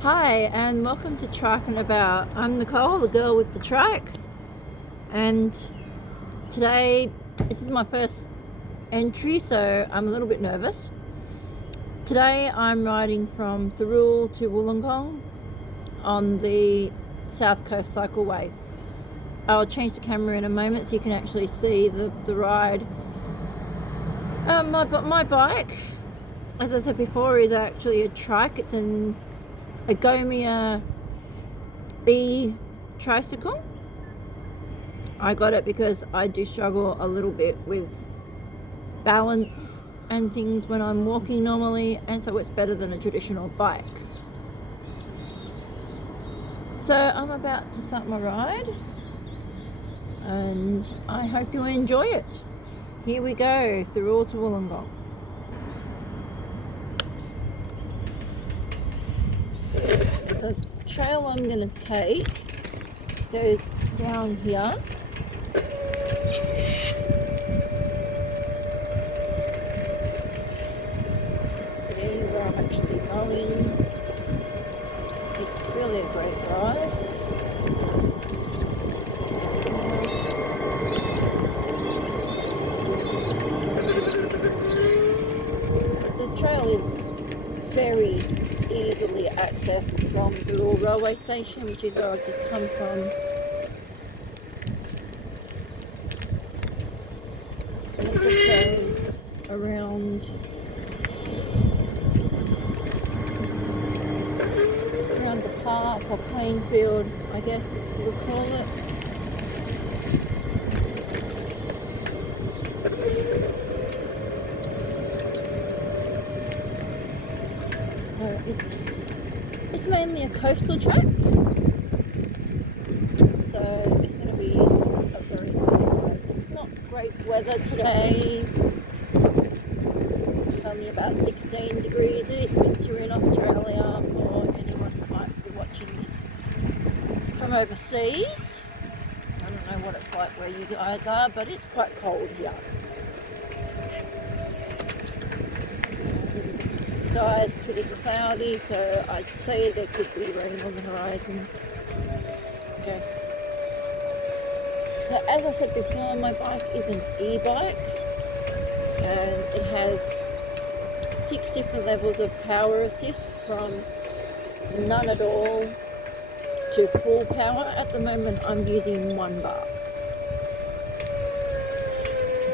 Hi, and welcome to Trikin About. I'm Nicole, the girl with the trike, and today this is my first entry, so I'm a little bit nervous. Today I'm riding from Thirroul to Wollongong on the South Coast Cycleway. I'll change the camera in a moment so you can actually see the ride. My bike, as I said before, is actually a trike. It's a Gomia tricycle. I got it because I do struggle a little bit with balance and things when I'm walking normally, and so it's better than a traditional bike. So I'm about to start my ride and I hope you enjoy it. Here we go, Thirroul to Wollongong. The trail I'm going to take goes down here. See where I'm actually going. It's really a great ride. The trail is very easily accessed from the Thirroul railway station, which is where I've just come from. And it just goes around the park or playing field, I guess you would call it. It's mainly a coastal track, so it's going to be a very nice ride. It's not great weather today. It's only about 16 degrees. It is winter in Australia for anyone who might be watching this from overseas. I don't know what it's like where you guys are, but it's quite cold here. The sky is pretty cloudy, so I'd say there could be rain on the horizon. Okay. So as I said before, my bike is an e-bike and it has 6 different levels of power assist, from none at all to full power. At the moment I'm using 1 bar.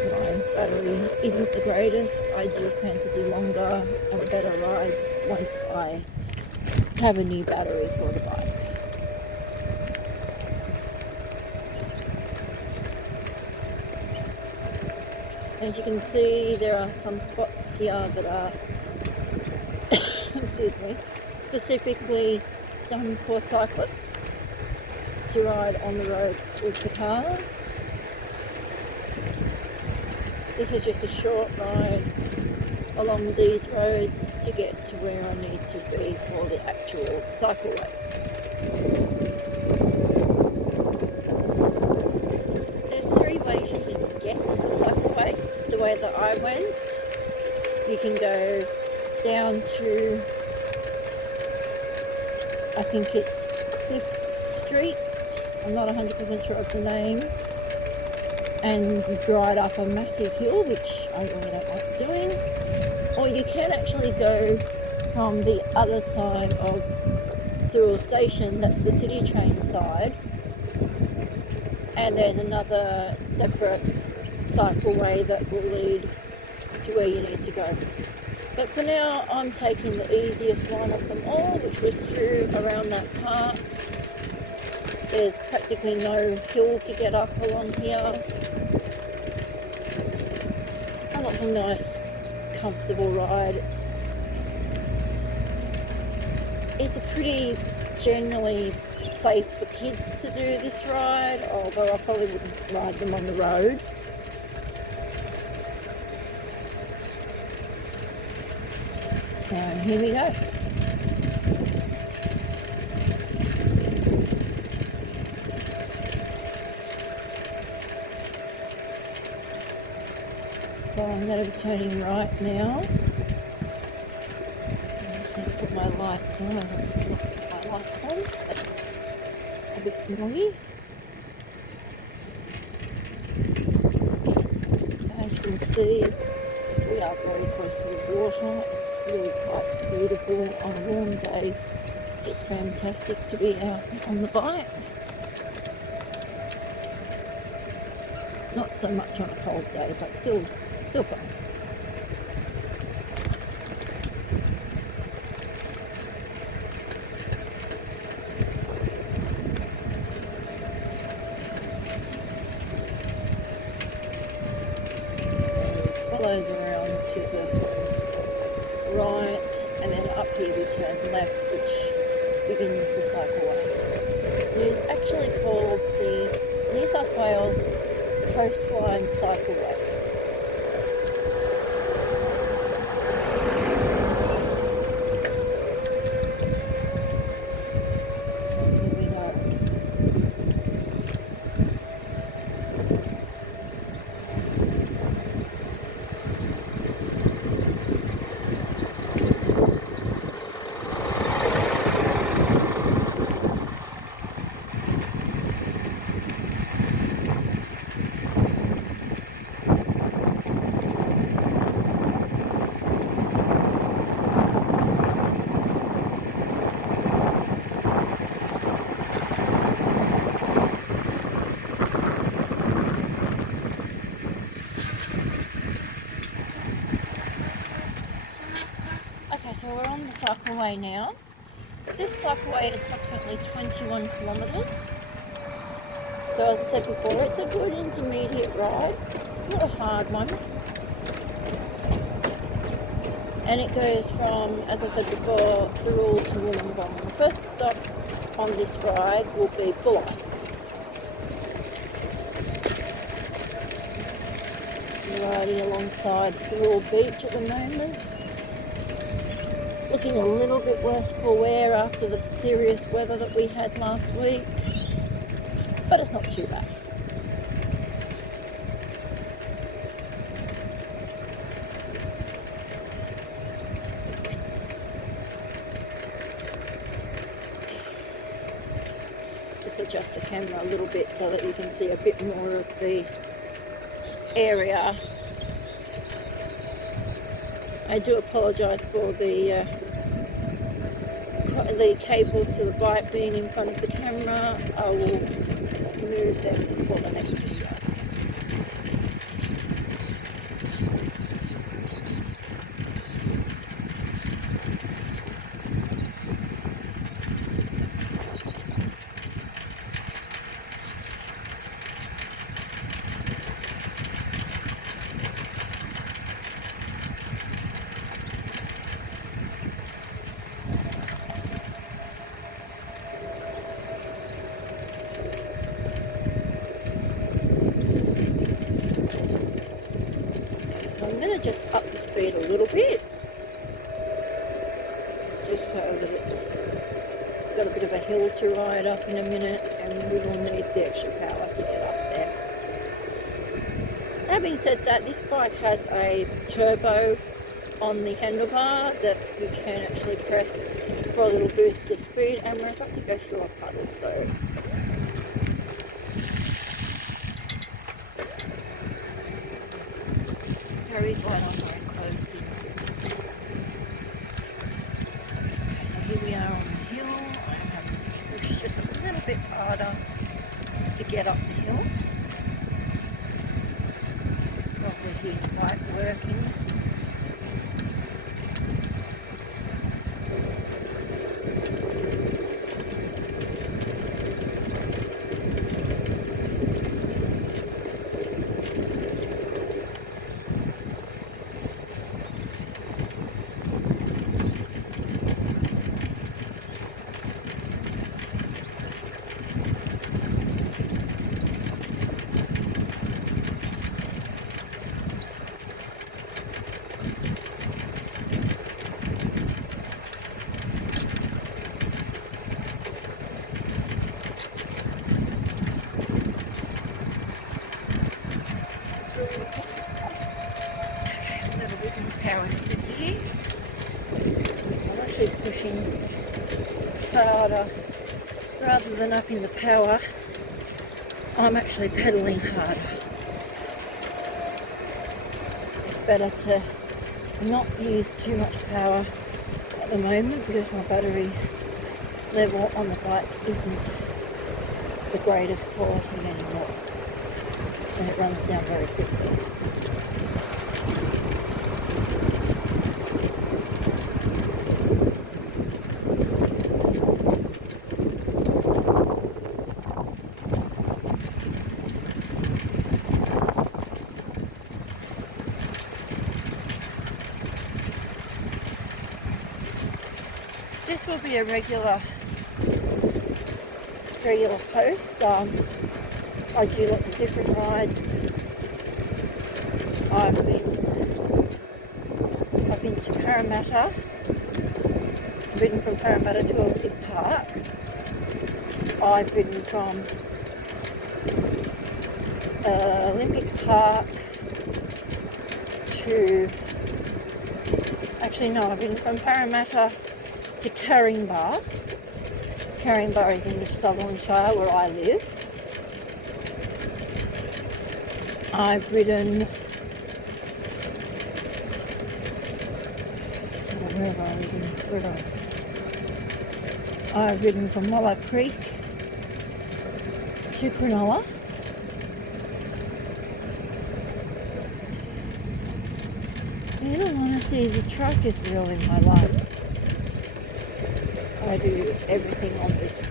My battery isn't the greatest. I do plan to do longer and better rides once I have a new battery for the bike. As you can see, there are some spots here that are excuse me, specifically done for cyclists to ride on the road with the cars. This is just a short ride along these roads to get to where I need to be for the actual cycleway. There's 3 ways you can get to the cycleway. The way that I went, you can go down to, I think it's Cliff Street, I'm not 100% sure of the name, and ride up a massive hill, which I really don't like doing. Or you can actually go from the other side of Thirroul station, that's the city train side, and there's another separate cycleway that will lead to where you need to go. But for now I'm taking the easiest one of them all, which was through around that park. There's practically no hill to get up along here. I want a nice, comfortable ride. It's a pretty generally safe for kids to do this ride, although I probably wouldn't ride them on the road. So here we go. So I'm going to be turning right now. I just need to put my light, not my lights on. That's a bit naughty. So as you can see, we are very close to the water. It's really quite beautiful on a warm day. It's fantastic to be out on the bike. Not so much on a cold day, but still fun. Follows around to the right, and then up here we turn left, which begins the cycleway. It's actually called the New South Wales Coastline Cycleway. Here we go. Okay, so we're on the cycleway now. This cycleway is approximately 21 kilometres. So as I said before, it's a good intermediate ride. It's not a hard one. And it goes from, as I said before, Thirroul to Wollongong. The first stop on this ride will be Bulla. We're riding alongside Thirroul Beach at the moment. It's looking a little bit worse for wear after the serious weather that we had last week, but it's not too bad. Just adjust the camera a little bit so that you can see a bit more of the area. I do apologise for the cables to the bike being in front of the camera. I will move them for the next video. So I'm going to just up the speed a little bit, just so that it's got a bit of a hill to ride up in a minute, and we will need the extra power to get up there. Having said that, this bike has a turbo on the handlebar that you can actually press for a little boost of speed, and we're about to go through a puddle, so very glad I'm very close to it. So here we are on the hill. I'm having to push just a little bit harder to get up the hill. Probably hear the bike working. pushing harder rather than upping the power. I'm actually pedaling harder. It's better to not use too much power at the moment because my battery level on the bike isn't the greatest quality anymore, and it runs down very quickly. This will be a regular post. I do lots of different rides. I've been to Parramatta. I've ridden from Parramatta to Olympic Park. I've ridden from Olympic Park to... Actually no, I've been from Parramatta to Caringbah. Caringbah is in the Sutherland Shire where I live. I've ridden... Where have I ridden? Where else? I've ridden from Molla Creek to Cronulla. In all honesty, the truck is real in my life. I do everything on this.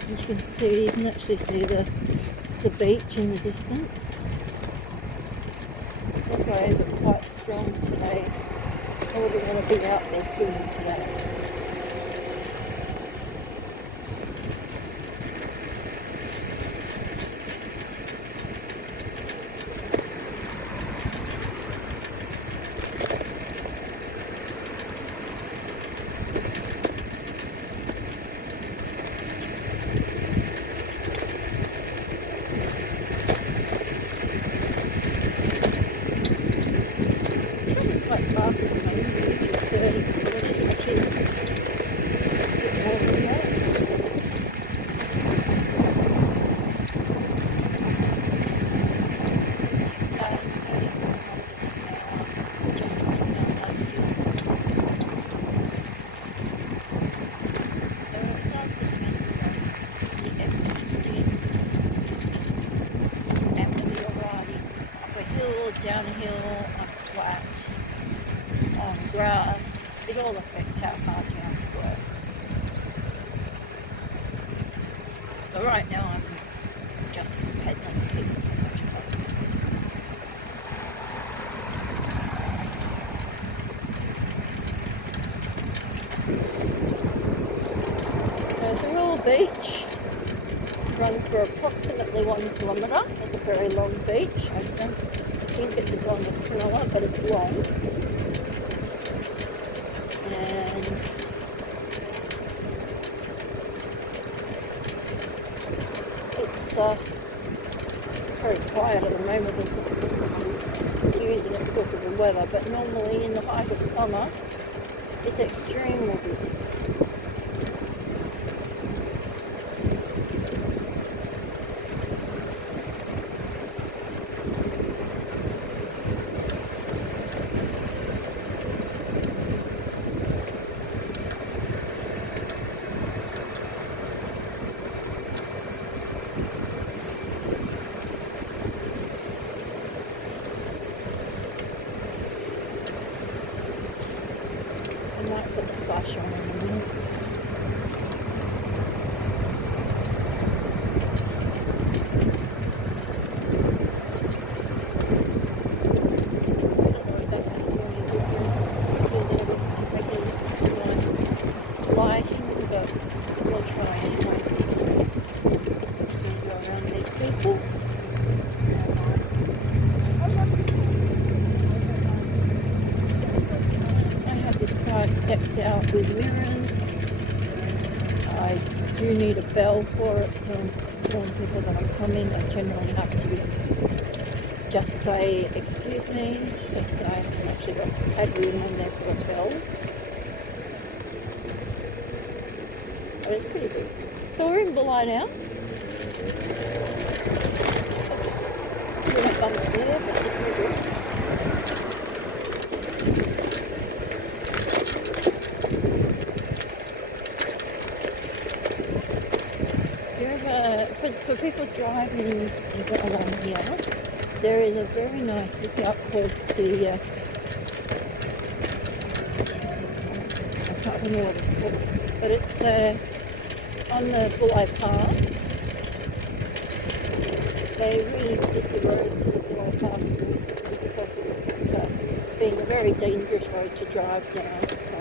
As you can see, you can actually see the beach in the distance. The waves are quite strong today. I wouldn't want to be out there swimming today. Quite fast at the moment, which is 30 kilometres, which is a bit more than that. Just coming down that hill. So it does depend on the effort you put in. And whether you're riding up a hill, down a hill, up flat, on grass, it all affects how hard you have to work. But right now I'm just pedaling to keep the temperature up. So Thirroul Beach runs for approximately 1 kilometre. It's a very long beach. I don't think it's as long as Cronulla, but it's long. And it's very quiet at the moment. I'm using it because of the weather, but normally in the height of summer it's extremely busy. I might put the flash on in a minute. Lighting, but we'll try anyway. Just go around these people. I have this bike decked out with mirrors. I do need a bell for it, so warn people that I'm coming. I generally have to just say, excuse me, because I haven't actually had room on there for a bell. But it's pretty good. So we're in Bulli now. We're not bumps there, but it's all good. For people driving along here, there is a very nice lookout called the, I can't remember what it's called, but it's on the Bulli Pass. They redid the road to the Bulli Pass recently because of it being a very dangerous road to drive down, so.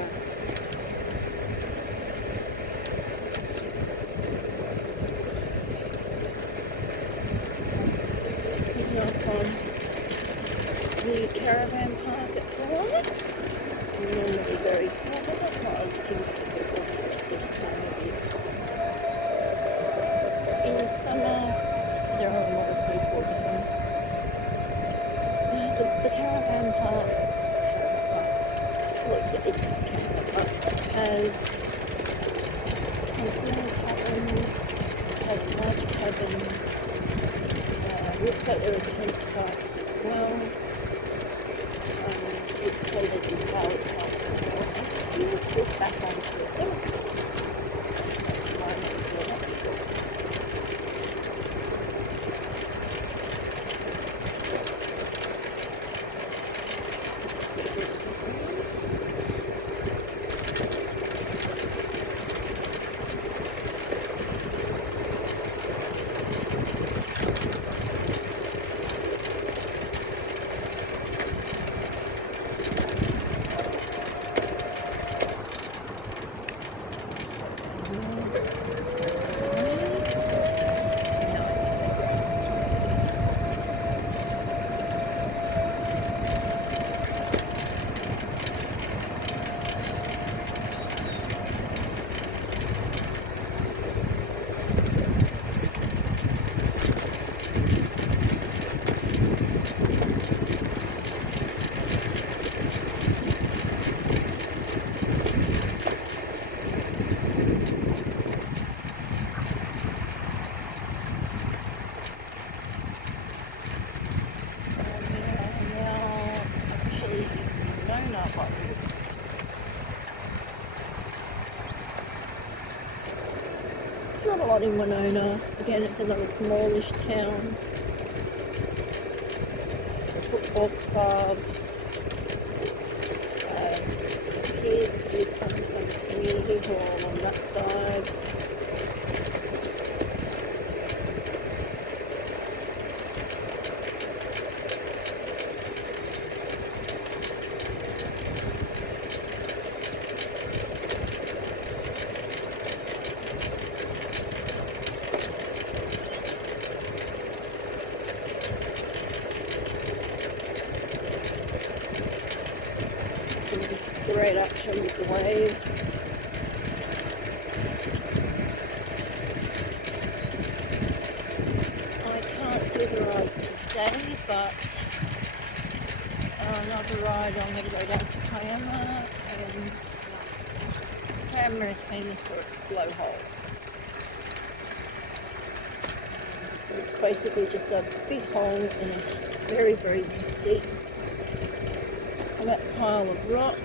On the caravan park at Thorn. It's normally very full, but not as soon as people this time of year. In the summer, there are a lot of people there. The caravan park, has some small cabins, has large cabins. Looks like there are tent sites as well. It's so that you go outside. You would sit back onto the cemetery. Not a lot in Winona. Again, it's another smallish town. The football club appears to be some kind of community hall on that side. Great action with the waves. I can't do the ride today, but another ride I'm going to go down to Kiama, and Kiama is famous for its blowhole. It's basically just a big hole in a very, very deep pile of rock,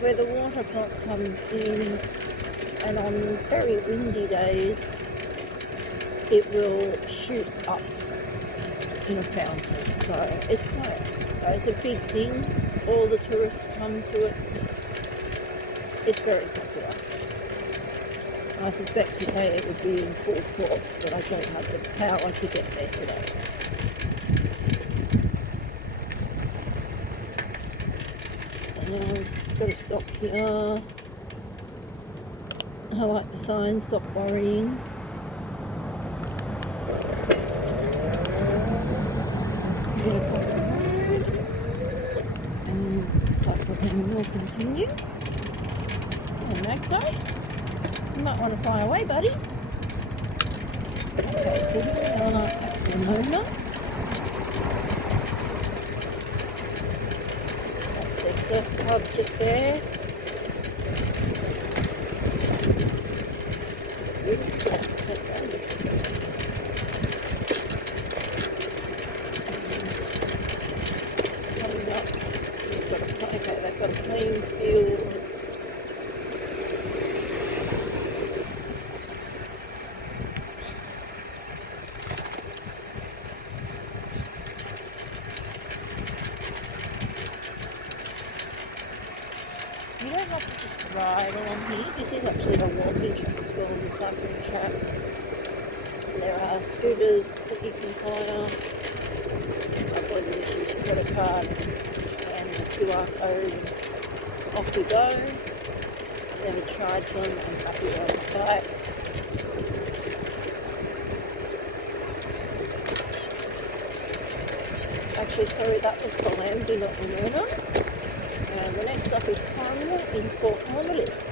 where the water comes in, and on very windy days it will shoot up in a fountain. So it's a big thing. All the tourists come to it. It's very popular. I suspect today it would be in full force, but I don't have the power to get there today. Now I've got to stop here. I like the sign, stop worrying. Get across the road, and cycling will continue. And that guy, you might want to fly away, buddy. Okay, so here we are at Ramona. That's the surf club just there. Coming up, okay, they've got a clean field. You don't have to just ride along here. This is actually a walking track as well, the cycling track. There are scooters that you can hire. I believe you issue your credit card and scan the QR code and off you go. I've never tried them, I'm happy on the bike. Actually, sorry, that was the Lambie, not Ramona. And the next stop is Palmer in 4 kilometres.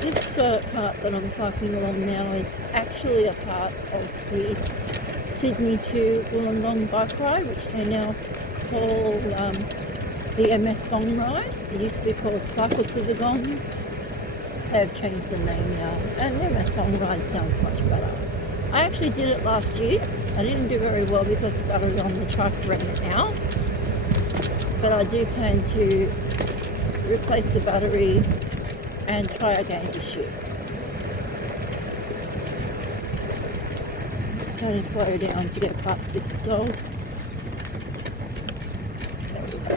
This part that I'm cycling along now is actually a part of the Sydney to Wollongong bike ride, which they now call the MS Gong ride. It used to be called Cycle to the Gong. They have changed the name now, and the MS Gong ride sounds much better. I actually did it last year. I didn't do very well because the battery on the truck ran out, but I do plan to replace the battery and try again this year. Trying to slow down to get past this dog. There we go.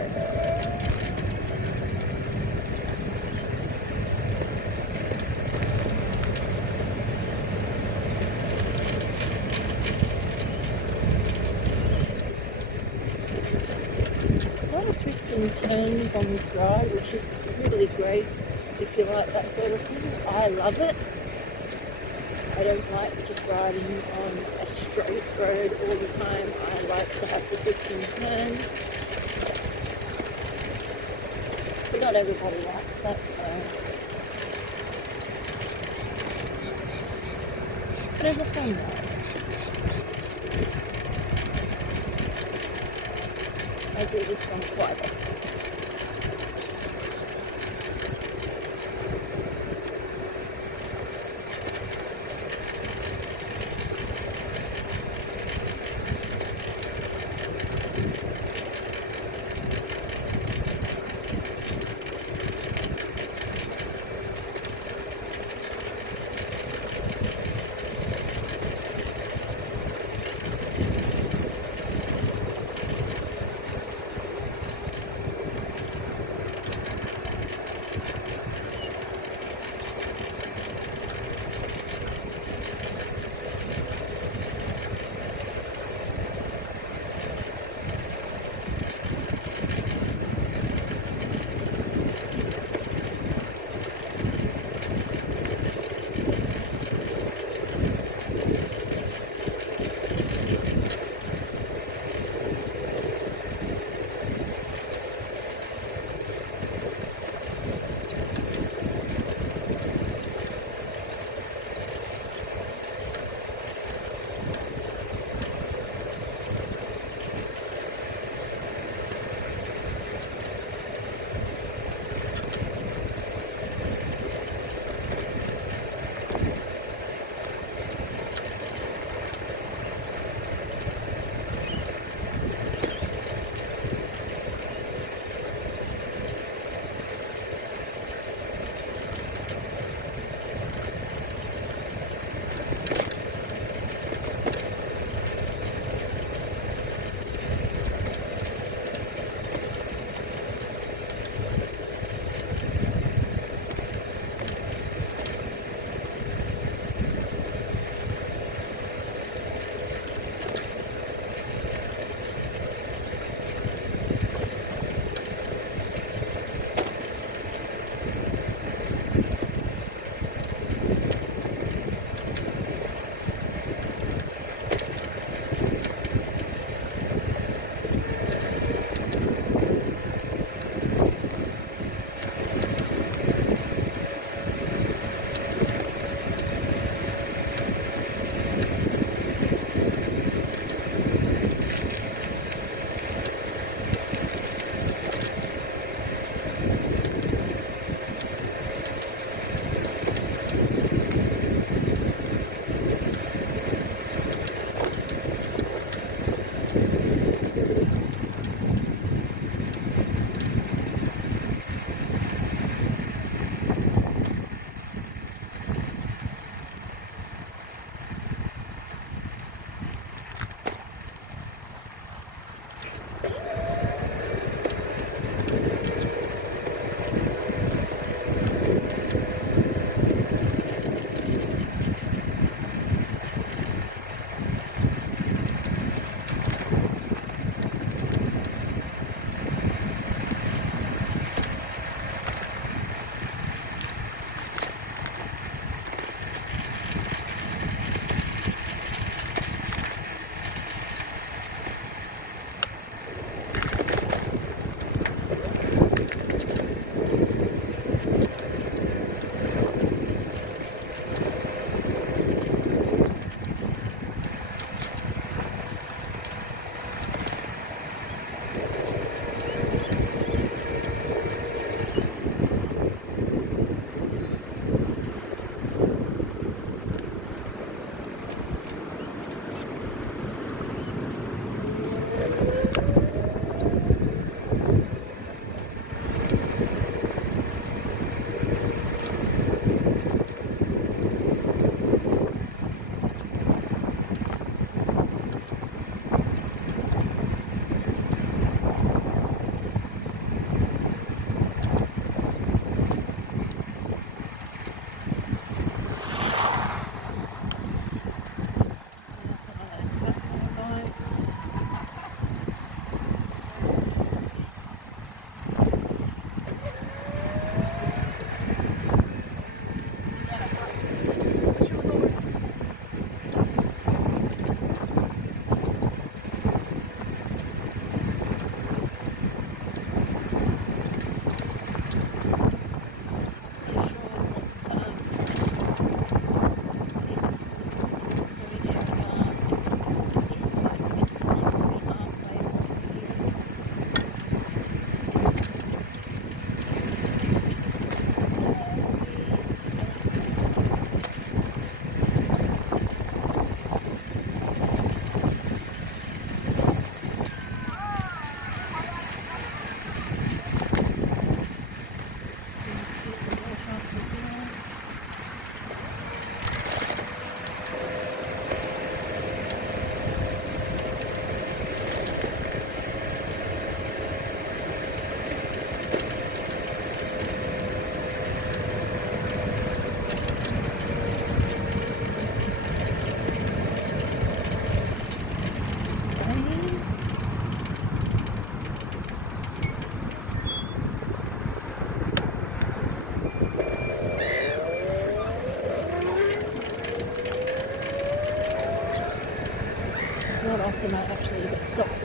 A lot of twists and turns on this ride, which is really great if you like that sort of thing. I love it. I don't like just riding on a straight road all the time. I like to have the twists and turns. But not everybody likes that, so. But it's a fun ride. I do this one quite often.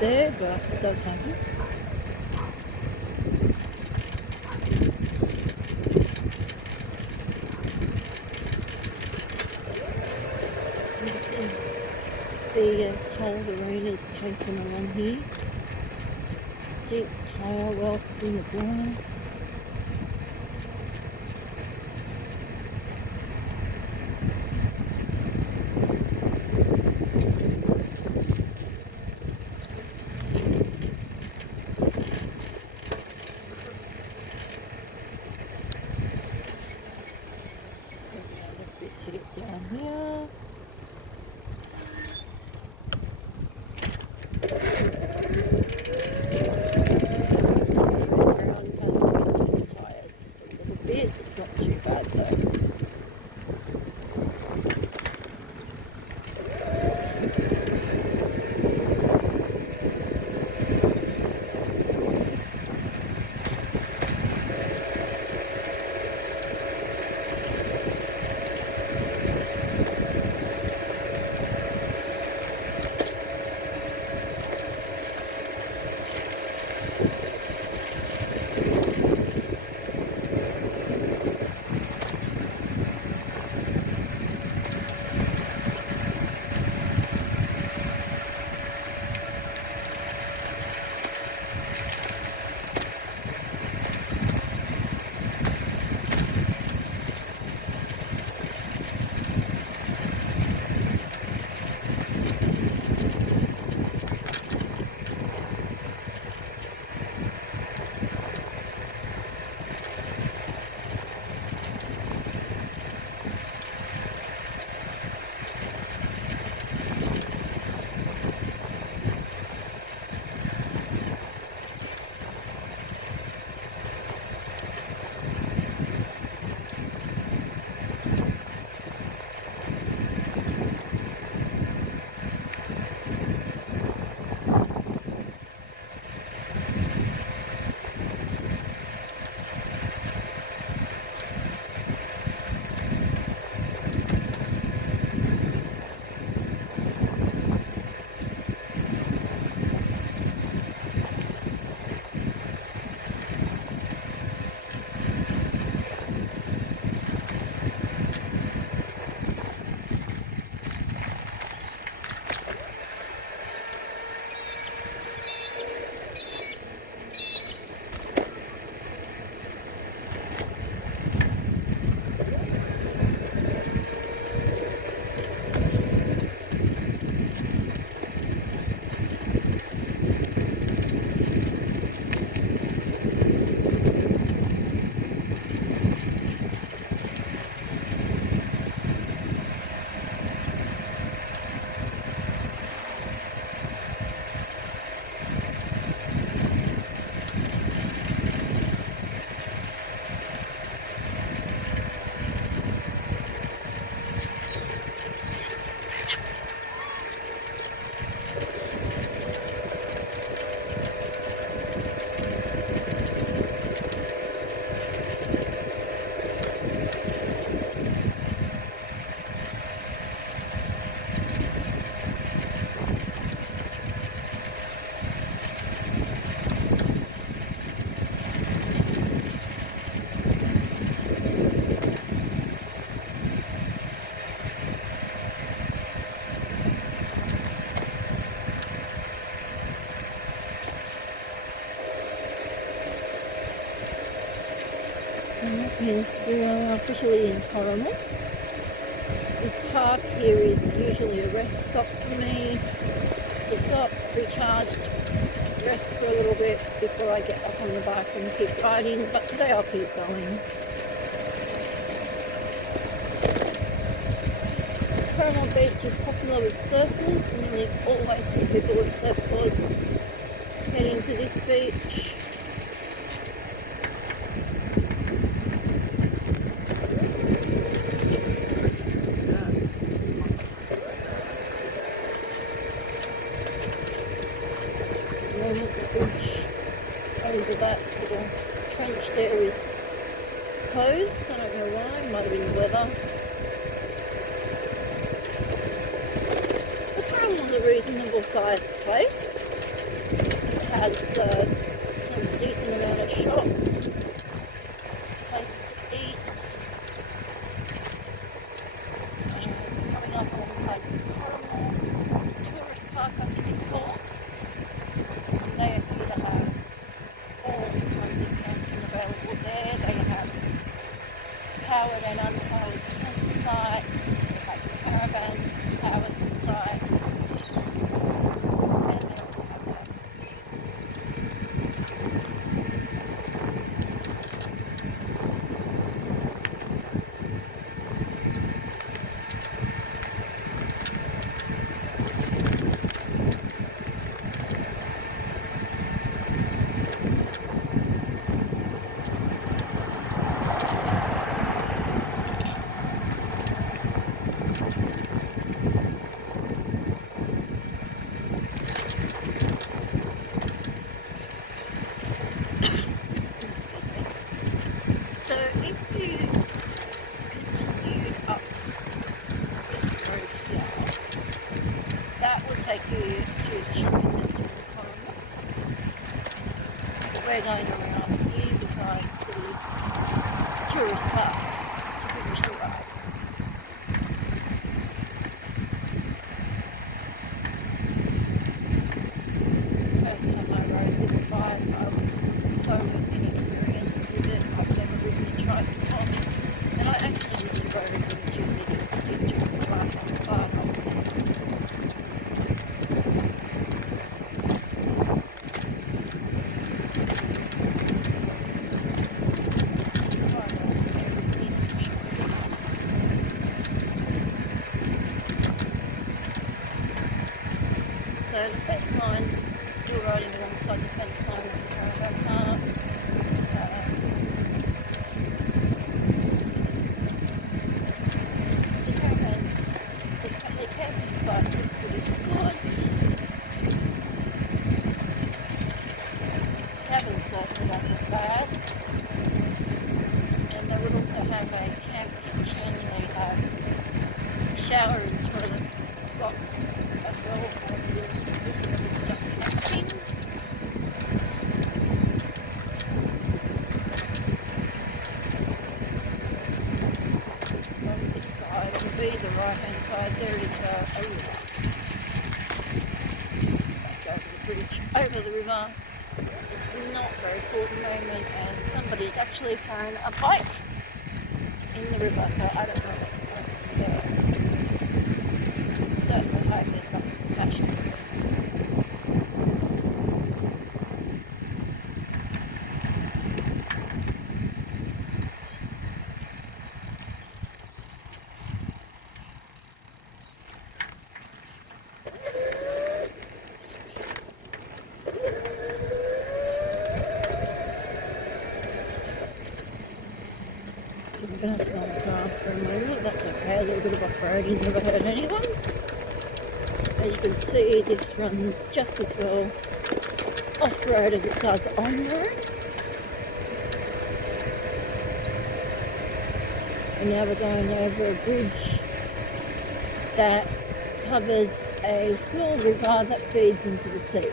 there, but it does happen. The toll arena's taken along here. Deep tyre welt in the grass. To get down here. Tyres just a little bit. It's not too bad though. And we are officially in Toromont. This park here is usually a rest stop for me to stop, recharge, rest for a little bit before I get up on the bike and keep riding, but today I'll keep going. Toromont Beach is popular with surfers. We nearly always see people with surfboards heading to this beach. Over that little trench there is closed. I don't know why, might have been the weather. The town was a reasonable sized place. has some decent amount of shops, places to eat. Coming up alongside Coramore Tourist Park, I think it's called. And they appear to have all kinds of camping available there. They have powered and unpowered tent sites, they have caravan powered sites, and they also have cabins. So if you continued up this road here, that will take you to the shopping centre in Coramore. We're going around either side to the tourist park to finish the ride. First time I rode this bike, I was so inexperienced with it. I've never ridden a trike before. And I actually really rode into the ditch on the right hand side of it. So the fence line, still riding alongside the fence line of the caravan park. The caravans, the camping sites are pretty good. Cabins certainly not that bad. And they would also have a camp kitchen, they have shower and toilet blocks as well for just camping. On this side, on the right hand side, there is a river. Let's go over the bridge over the river. It's not very full at the moment, and somebody's actually thrown a bike in the river, so I don't know what's going on there. Certainly hope there's nothing attached to it. I'm going to have to go on the grass for a moment, that's okay, a little bit of off-roading never hurt anyone. As you can see, this runs just as well off-road as it does on-road. And now we're going over a bridge that covers a small river that feeds into the sea.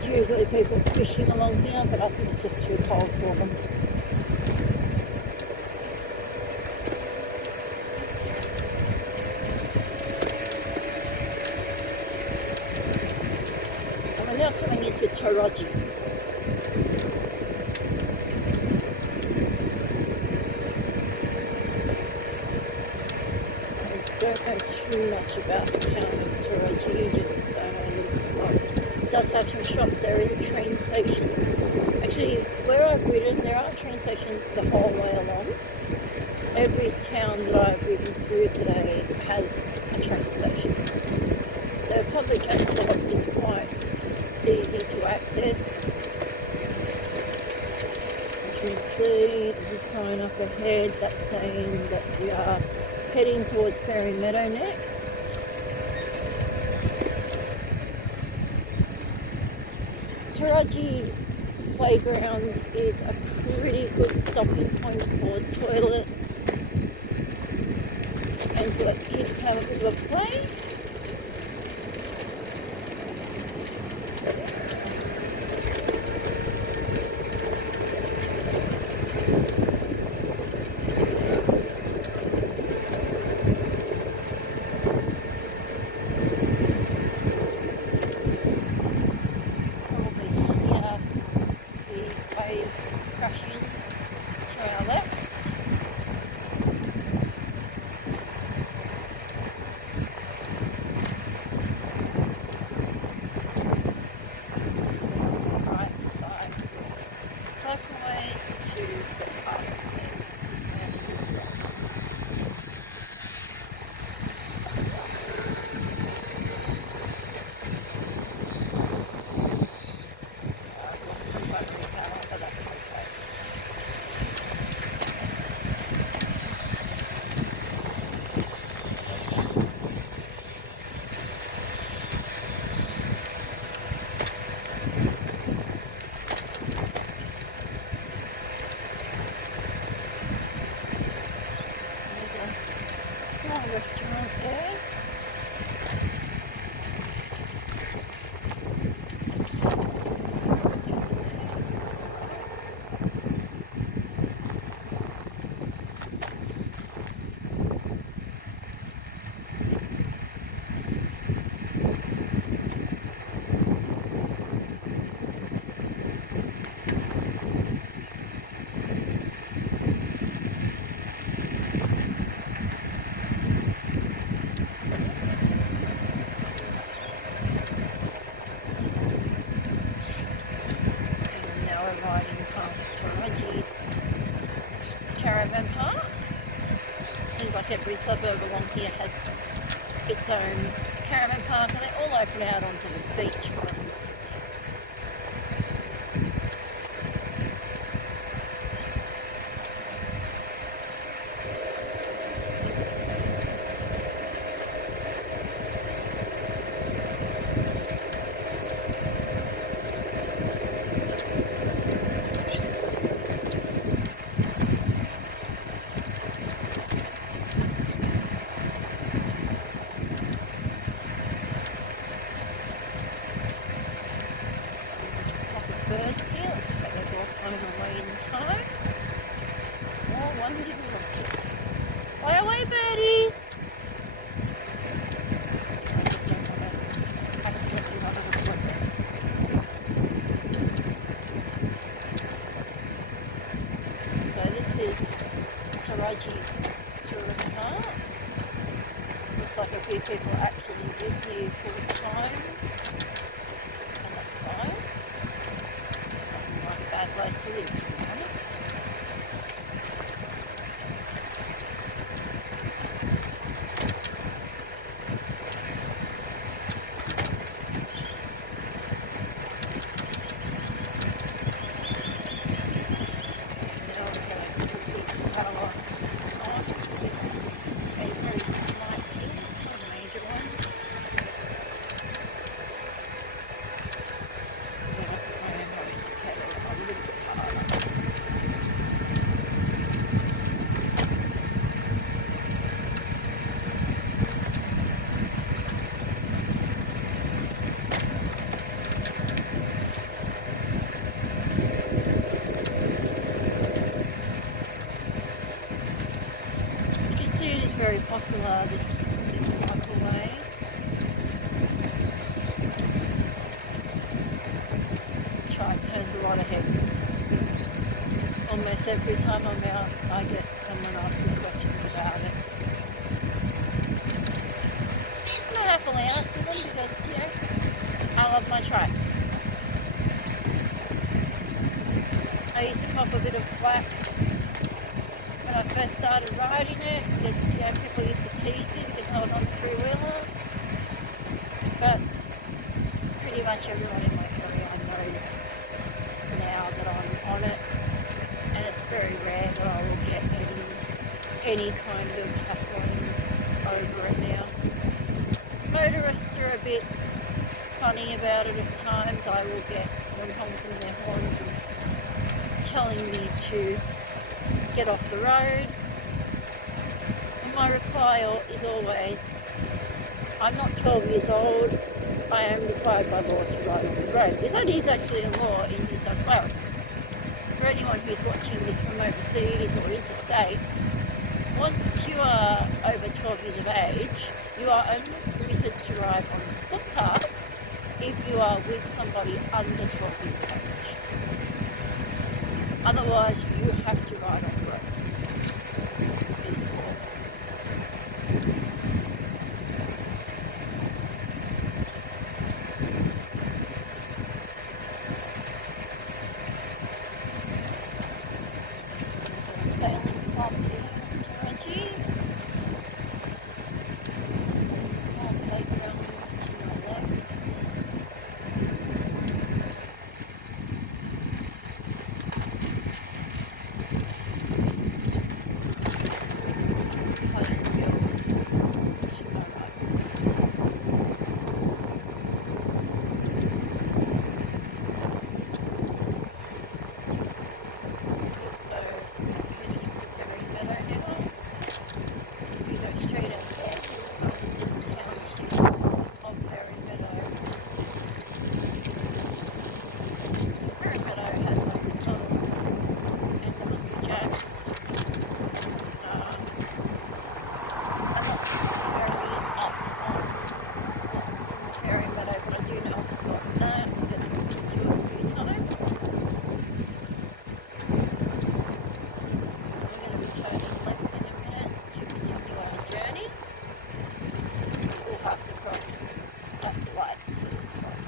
There's usually people fishing along here, but I think it's just too cold for them. And we're now coming into Trikin. I don't know too much about the town of Trikin, just know a little bit. It does have some shops. There is a train station. Actually, where I've ridden, there are train stations the whole way along. Every town that I've ridden through today has a train station. So public transport is quite easy to access. As you can see, there's a sign up ahead that's saying that we are heading towards Fairy Meadow next. Trikin playground is a pretty good stopping point for toilets and to let kids have a bit of a play. crash in to our left. Right side. Cycleway to get past the snake. Small restaurant there. Riding past Taraji's caravan park. Seems like every suburb along here has its own caravan park, and they all open out onto the beach by the looks of things. Birds here, let's hope they're all flown away in time. Oh, one didn't watch it. Fly away, birdies! I just don't want to accidentally run over the wood. So this is Taraji Tourist Park. Looks like a few people actually live here full time, and that's fine. Bad place to live, to be honest. Now we're going to put this power on. A very slight hit, it's not a major one. Very popular, this cycleway. Turns a lot of heads. Almost every time I'm out, I get someone asking questions about it. Not happily answer them because, I love my track. I used to cop a bit of flack when I first started riding it, because people used to tease me because I was on the three-wheeler. But pretty much everyone in my area knows now that I'm on it, and it's very rare that I will get any kind of hassling over it now. Motorists are a bit funny about it at times. I will get them honking their horns and telling me to get off the road, and my reply is always, I'm not 12 years old, I am required by law to ride on the road. That is actually a law in New South Wales. For anyone who's watching this from overseas or interstate, once you are over 12 years of age, you are only permitted to ride on the footpath if you are with somebody under 12 years of age. Otherwise, you have to ride on the road. Sailing club here in Tarangi. Small playgrounds to your left. Playing field to my right. So heading into Berry Meadow now. You go straight out there to the township of Berry Meadow. Berry Meadow has ponds and the Hungry Jacks. I'm not very up on what's in Berry Meadow, but I do know it's got that because we've been to it a few times. We're going to be turning left in a minute to continue our journey. We'll have to cross at the lights for this one.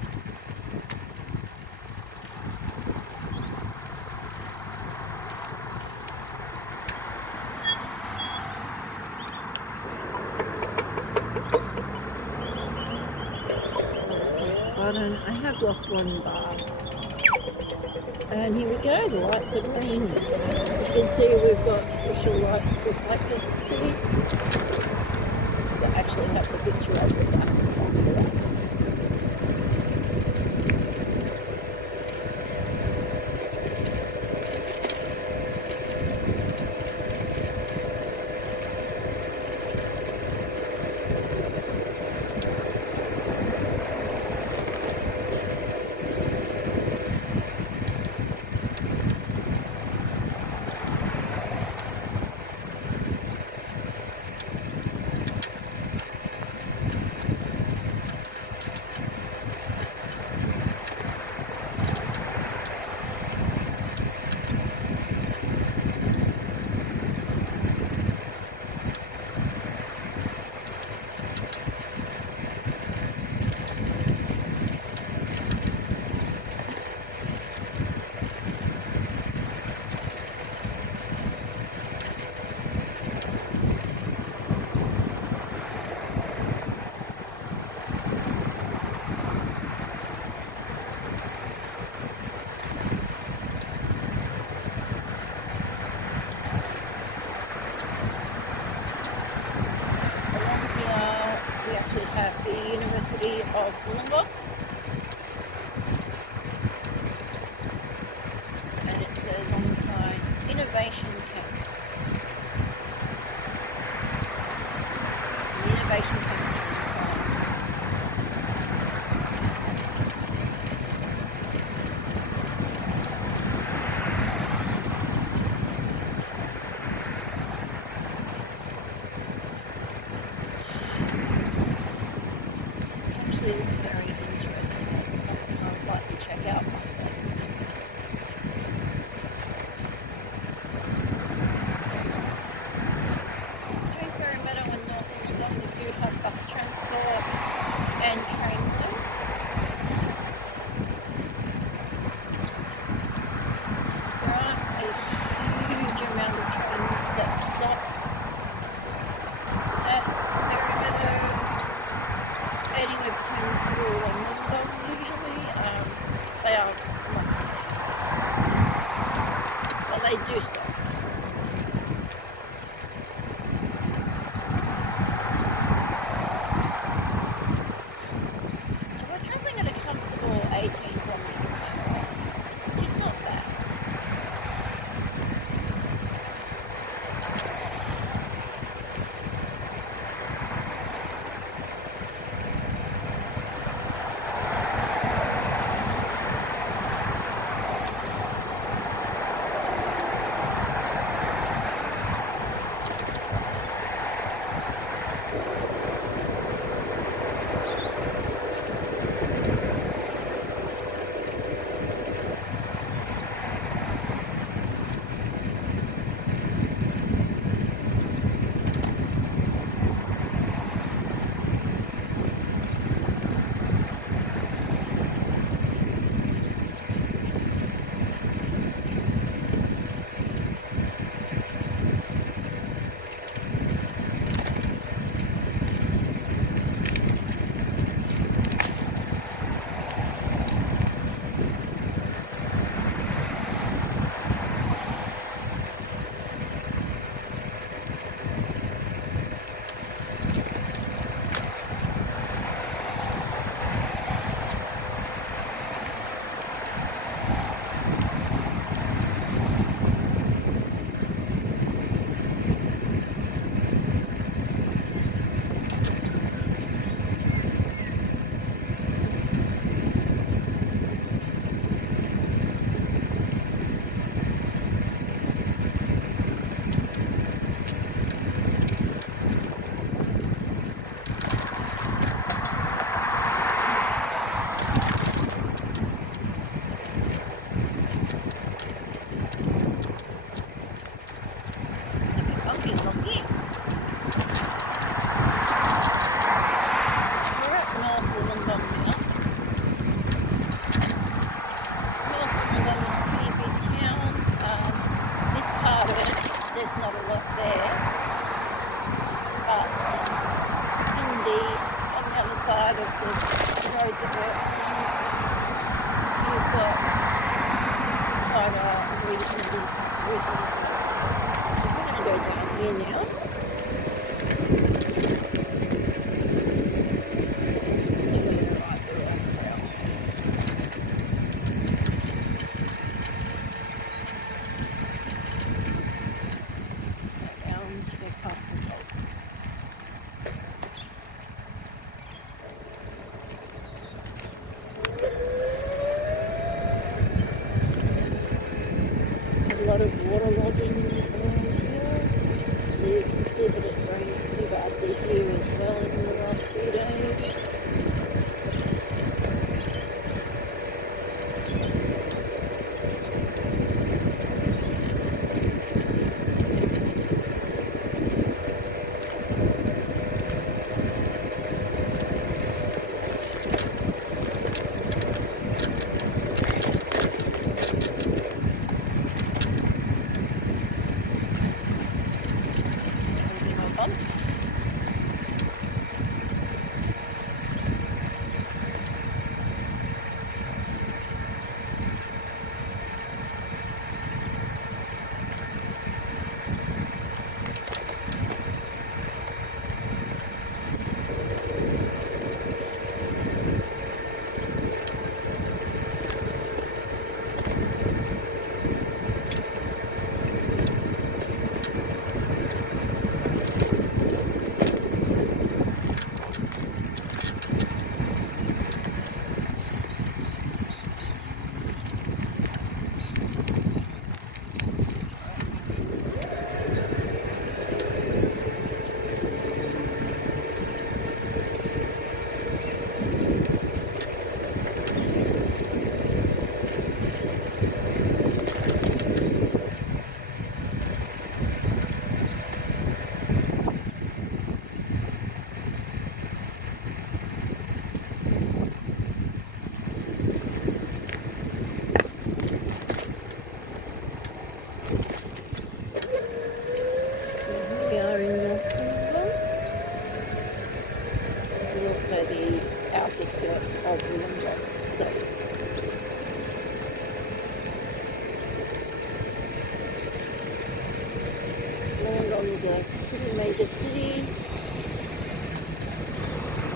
Press the button. I have lost one bar. And here we go, the lights are green. As you can see, we've got special lights just like this, see? That actually have the picture over the back of the lights. Have the University of Wollongong, and it says on the sign Innovation Campus. The Innovation Campus is a science centre. Actually, it's very interesting. It's something I would like to check out one day. Between Berry Meadow and North Wollongong, we do have bus transport and train line. There aren't a huge amount of trains that stop at Berry Meadow, anywhere between Thule and Wollongong usually. They are not small, but they do stop. We're travelling at a comfortable 18 kilometres an hour, which is not bad. we're going to go down here now. A lot of waterlogging around here. So you can see that it's raining pretty badly here as well in the last few days. The outer skirts of Wollongong itself. Wollongong is a pretty major city.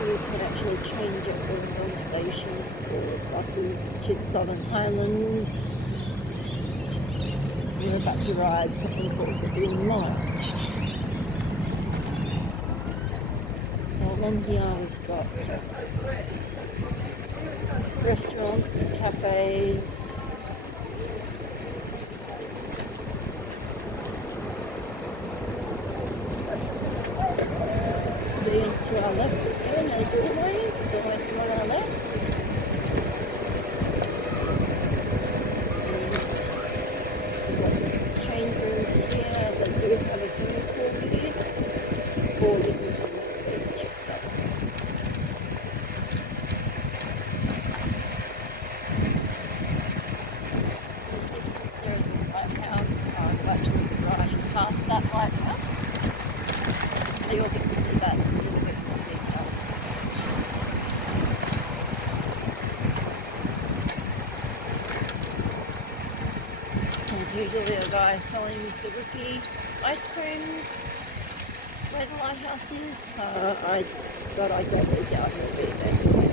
You can actually change at Wollongong Station for buses to the Southern Highlands. We're about to ride something called the Green Line. Along here we've got restaurants, cafes, see to our left again as always, it's always been on our left. And we've got change rooms here, as I do have a swimming pool here, or you can come and check stuff. Past that lighthouse, so you'll get to see that in a little bit more detail. There's usually a guy selling Mr. Ricky ice creams where the lighthouse is, so I thought I'd go there down a little bit there today.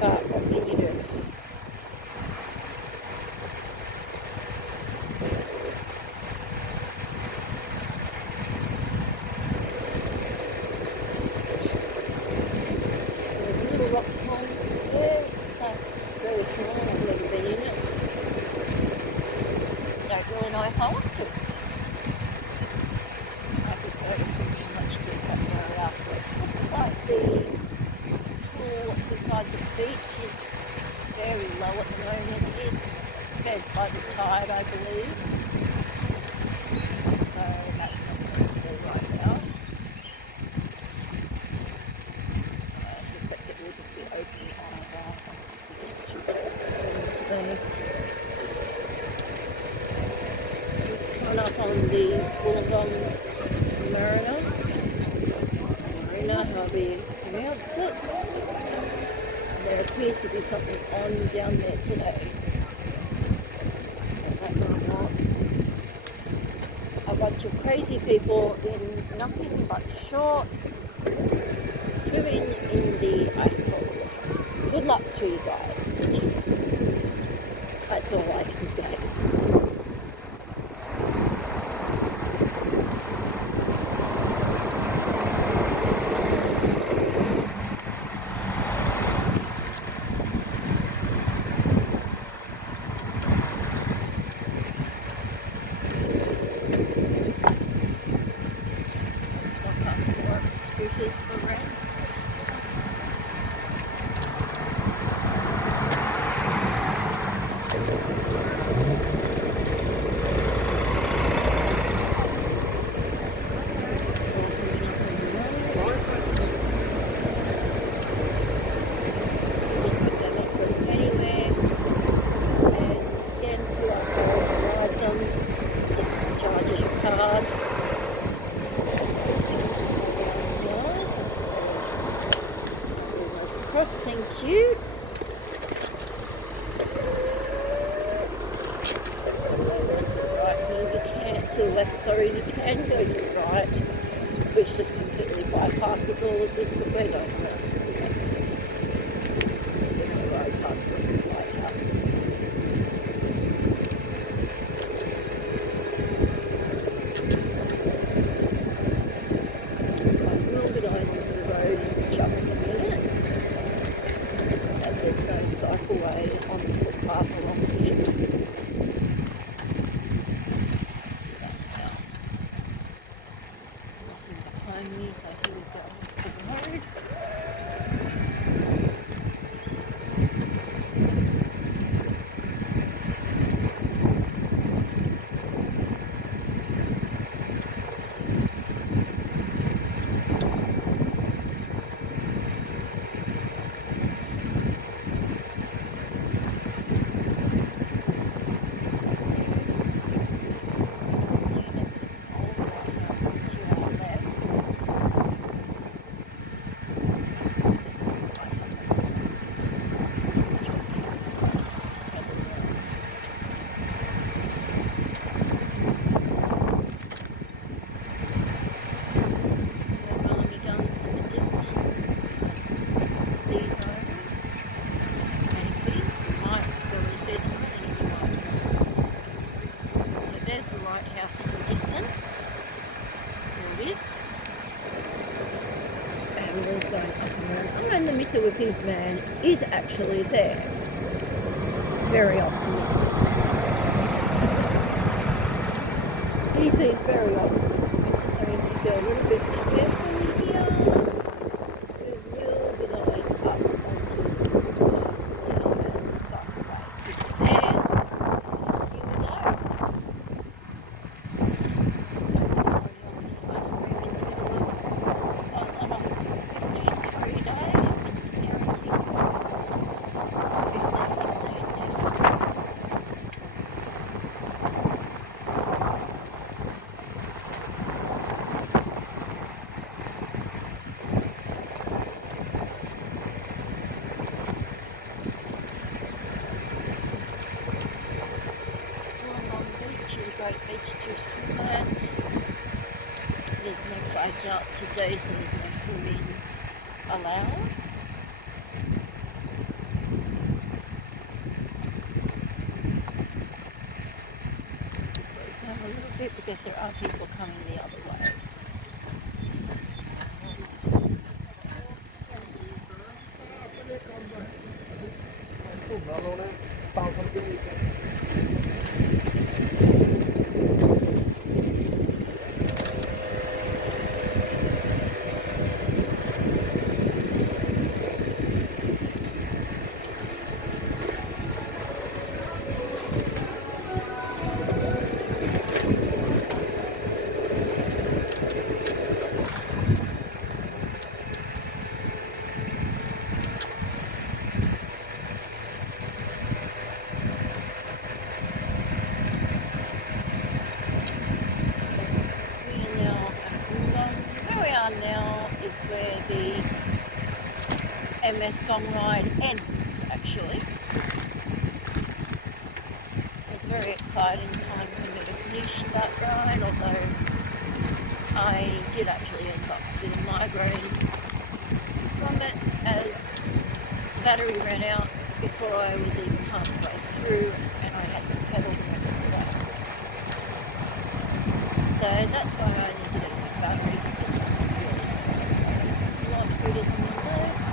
But what can you do? There's a little rock pond there. It's very small. I've never been in it. Don't really know if I want to. I prefer to swim much deeper area. Looks like the pool beside the beach is very low at the moment. It is fed by the tide, I believe. So that's not going to be right now. I suspect it will be open from Marina, however you pronounce it. There appears to be something on down there today. I don't know what. A bunch of crazy people in nothing but shorts, swimming in the ice cold water. Good luck to you guys. That's all I can say. Scooters for rent. Thank you. Right here, you can to the left, sorry, you can go to the right, which just completely bypasses all of this, but we're going around to the left. We're going to go past the lighthouse. So I will be going onto the road in just a minute. There's no cycleway on the footpath along here. Nothing behind me, so here we go onto the road. Lighthouse in the distance. There it is. And there's going up and around. I'm going to Mr. Whippy's man is actually there. Very optimistic. He seems very optimistic. I'm just having to go a little bit carefully here. We will be going up onto the other side. It's there. Here we go. Great beach to swim at. There's no flags out today, so there's no swimming allowed. Just slow down a little bit because there are people coming the other way. MS Gong Ride ends, actually. It's a very exciting time for me to finish that ride, although I did actually end up with a migraine from it as the battery ran out before I was even halfway through and I had to pedal the rest of the way. So that's why I need to get a new battery, because this one is really slow. It's a lot scooters on the left.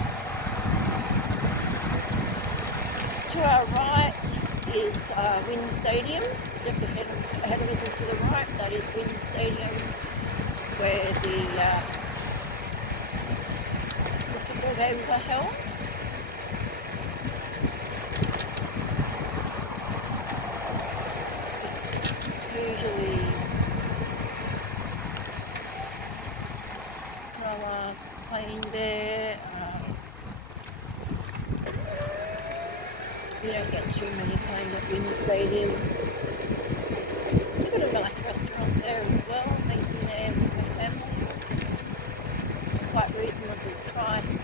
To our right is Wind Stadium, just ahead of us and to the right. That is Wind Stadium, where the football games are held. It's usually playing there. You don't get too many playing at Wind Stadium. We've got a nice restaurant there as well, eating there with my family. It's quite reasonably priced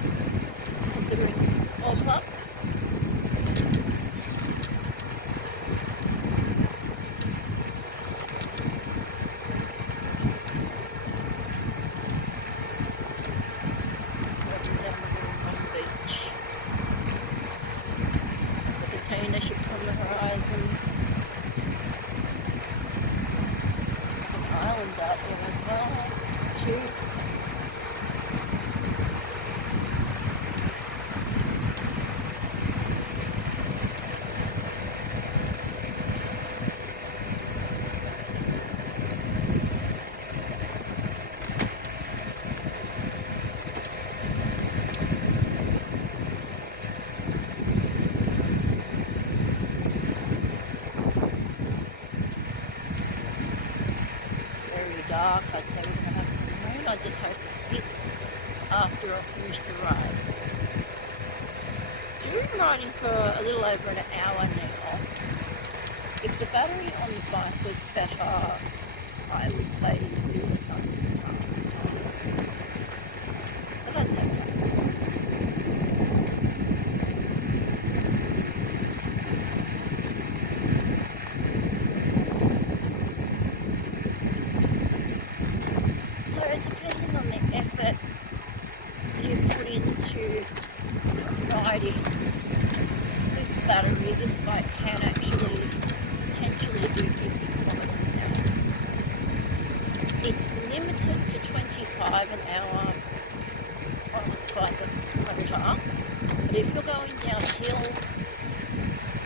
considering it's a football club. Container ships on the horizon. There's an island out there as well, too. Dark. I'd say we're going to have some rain. I just hope it hits after I finish the ride. During riding for a little over an hour now, if the battery on the bike was better, I would say you would have done this car. But that's okay. Depending on the effort you put into riding with the battery, this bike can actually potentially do 50 kilometers an hour. It's limited to 25 an hour by the motor, but if you're going downhill,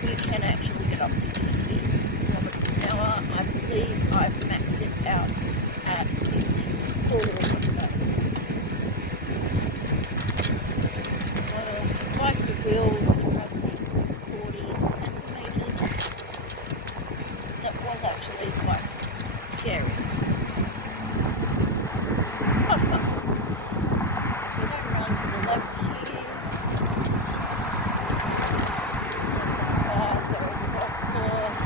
you can actually get up to 50 kilometers an hour. I believe I've maxed it out at 50. Like the wheels are roughly 40 centimetres. That was actually quite scary. Quite fun. We're going to run to the left here. Inside there is a golf course.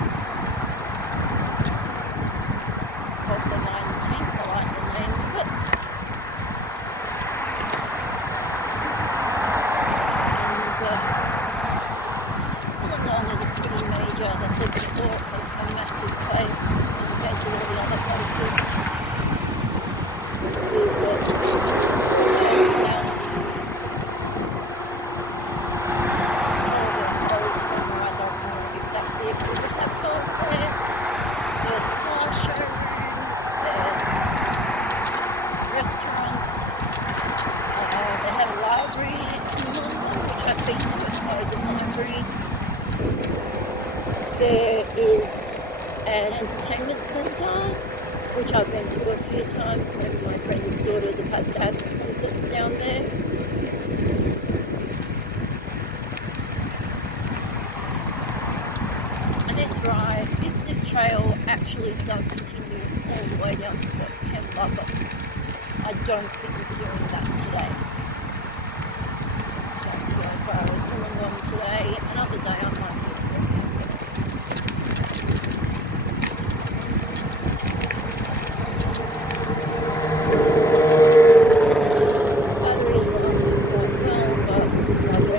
Golf the 19th, I like the name of it. Wollongong is a pretty major, as I said before, it's a massive place compared to all the other places. We've got pearls somewhere, I don't know exactly if we would have pearls there. There's car showrooms, there's restaurants, they have a library in Wollongong, which I've been to by the library. There is an entertainment centre, which I've been to a few times when my friends' daughters have had dance concerts down there. And this trail actually does continue all the way down to Camp Lubbock. I don't think we'll be doing that today. It's not too far as Wollongong today. Another day I might do it. Battery is lasting quite well, but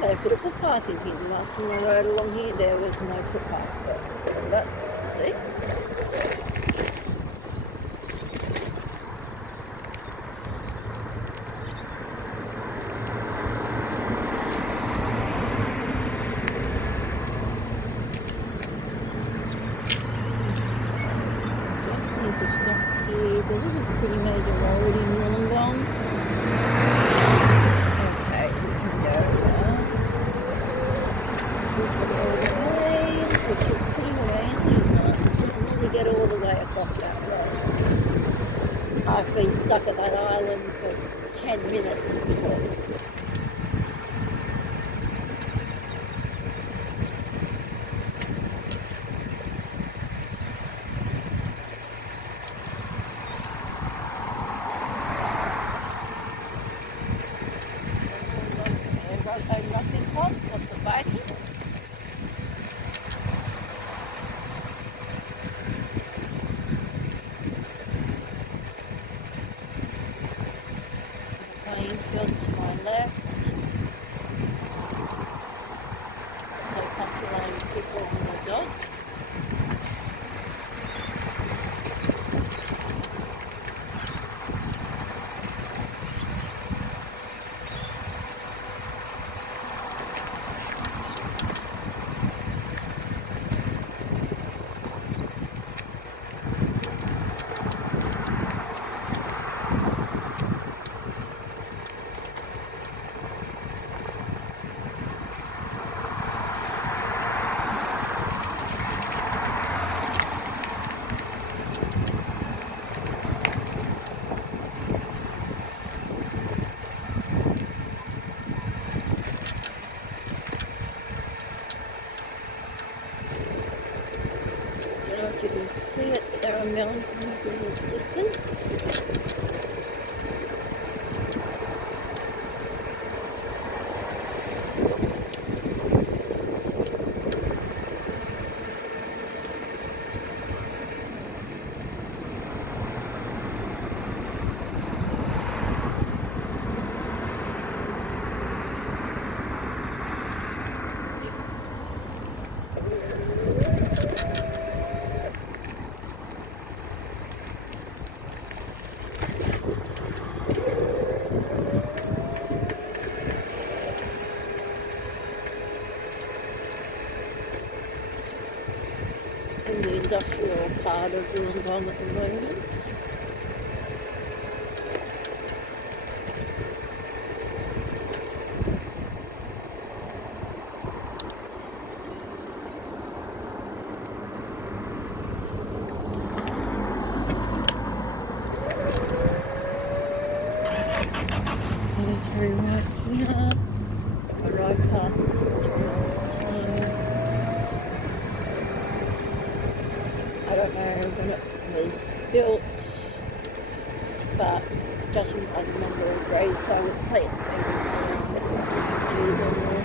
They put a footpath in here. The last time I rode along here, there was no footpath, but that's good to see. Just need to stop here because this is a pretty major road in Wollongong. Okay, we can go now. We've got all the way, which is putting away in here. Doesn't really get all the way across that road. I've been stuck at that island for 10 minutes before. Nothing hot of the Vikings. Playing field to my left. So popular people and the dogs. You can see it, there are mountains in the distance. In the industrial part of Wollongong at the moment. Cemetery right here. I ride past the cemetery all the time. I don't know when it was built, but judging by the number of graves, I would say it's been around 50 years or more.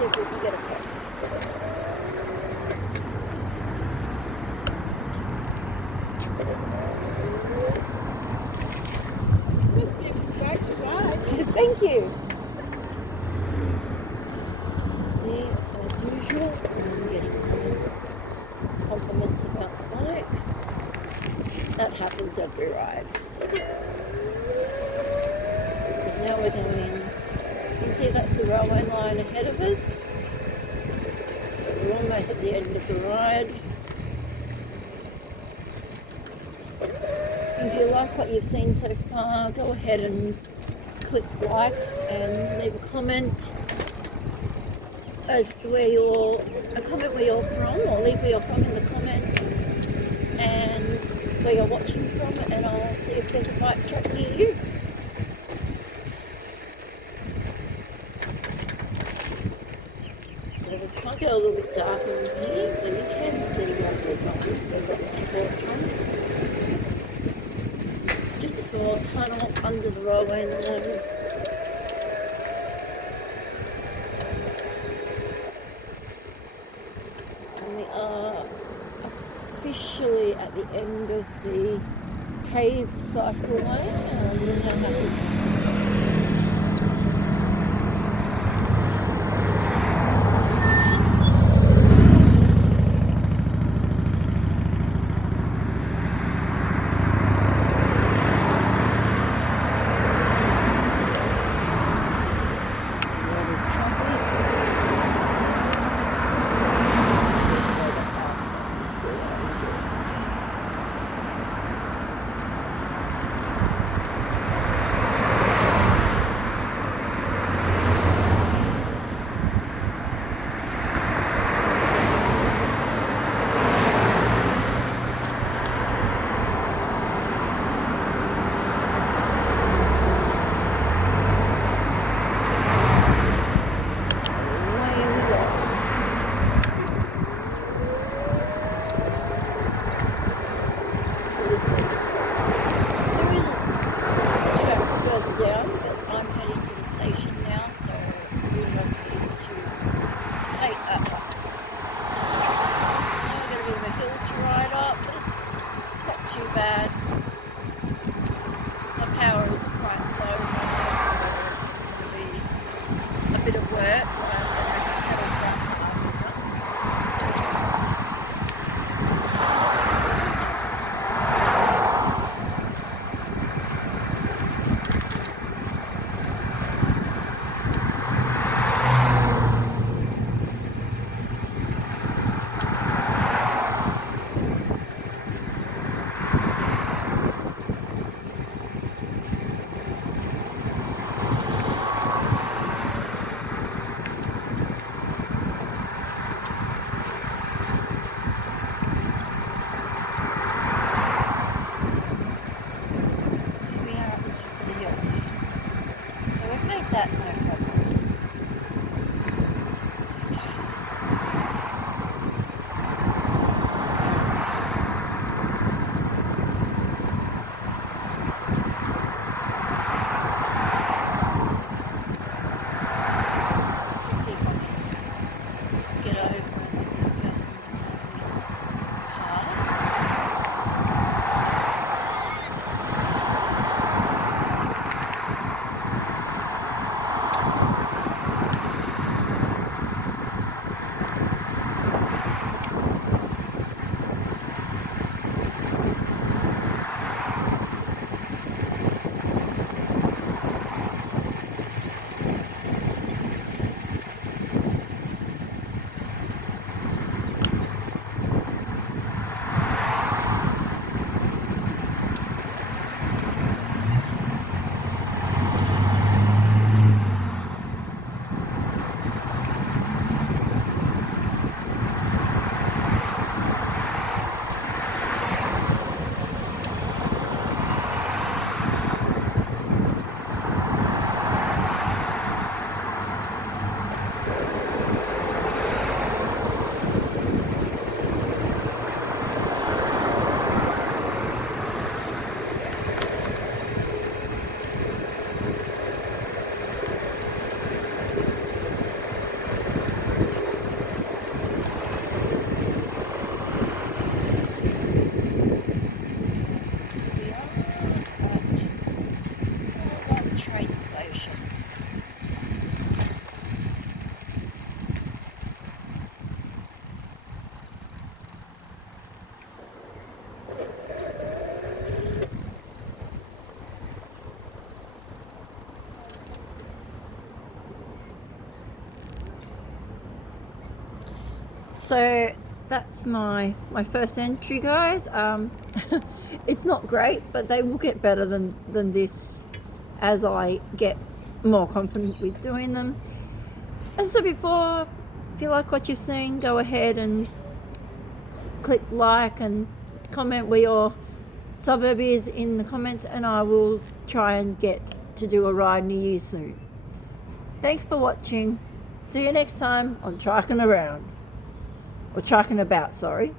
see if we can get across. Must be a great ride. Thank you. See, as usual, I'm getting compliments about the bike. That happens every ride. So now we're going, you can see that's the railway line ahead of us. We're almost at the end of the ride. If you like what you've seen so far, go ahead and click like and leave a comment as to a comment where you're from, or leave where you're from in the comments and where you're watching from, and I'll see if there's a bike track near you. So it might get a little bit darker in here, but you can see what we've got the torch on. Just a small tunnel under the railway line. And we are officially at the end of the paved cycle lane, and we're now happy. So that's my first entry, guys. It's not great, but they will get better than this as I get more confident with doing them. As I said before, if you like what you've seen, go ahead and click like and comment where your suburb is in the comments, and I will try and get to do a ride near you soon. Thanks for watching. See you next time on Trikin Around. Or Trikin About, sorry.